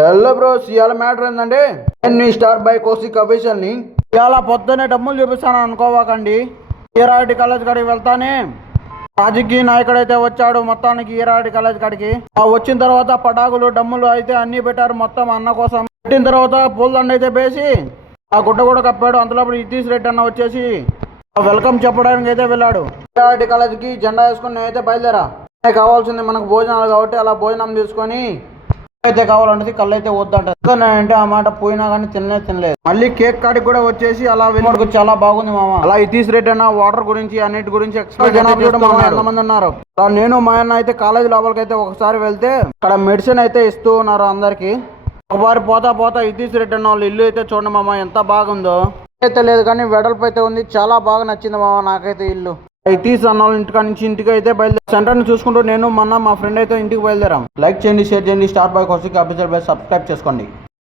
Hello bros, ఇవాళ matter ఏంటంటే నేను స్టార్ బై కౌశిక్ అఫీషియల్ని ఇవాళ పొద్దున్నే డమ్ములు చూపిస్తాను అనుకోవాకండి. ఈరాటి కాలేజ్ కాడికి వెళ్తానే రాజకీయ నాయకుడు అయితే వచ్చాడు మొత్తానికి ఈరాటి కాలేజ్ కాడికి. వచ్చిన తర్వాత పటాకులు డమ్ములు అయితే అన్ని పెట్టారు మొత్తం అన్న కోసం. పెట్టిన తర్వాత పూలదండ అయితే వేసి ఆ గుడ్డ కూడా కప్పాడు. అంతలోపు ఇతీష్ రెడ్డి అన్న వచ్చేసి వెల్కమ్ చెప్పడానికి అయితే వెళ్ళాడు. ఈరాటి కాలేజ్కి జెండా వేసుకుని నేనైతే బయలుదేరా. కావాల్సింది మనకు భోజనాలు కాబట్టి అలా భోజనం తీసుకొని అయితే కావాలంటే కళ్ళు అయితే వద్దంటే అంటే ఆ మాట పోయినా కానీ తినలేదు. మళ్ళీ కేక్ కాడికి కూడా వచ్చేసి అలా వెళ్ళి చాలా బాగుంది మామ. అలా ఇతీష్ రెడ్డి అన్న వాటర్ గురించి అన్నిటి గురించి ఎక్స్ప్లెయిన్ ఎంతమంది ఉన్నారు. నేను మా అన్న అయితే కాలేజ్ లోపలికి అయితే ఒకసారి వెళ్తే అక్కడ మెడిసిన్ అయితే ఇస్తూ ఉన్నారు అందరికి. ఒకసారి పోతా ఇతీష్ రెడ్డి అన్న వాళ్ళ ఇల్లు అయితే చూడండి మామ ఎంత బాగుందో. అయితే లేదు కానీ వెడల్పు అయితే ఉంది, చాలా బాగా నచ్చింది మామ నాకైతే ఇల్లు. ఇతీష్ అన్న వాళ్ళ ఇంటికా నుంచి ఇంటికి అయితే బయలుదేరి సెంటర్ని చూసుకుంటూ నేను మా ఫ్రెండ్ అయితే ఇంటికి బయలుదేరాం. లైక్ చేయండి, షేర్ చేయండి. Star by Kaushik official subscribe చేసుకోండి.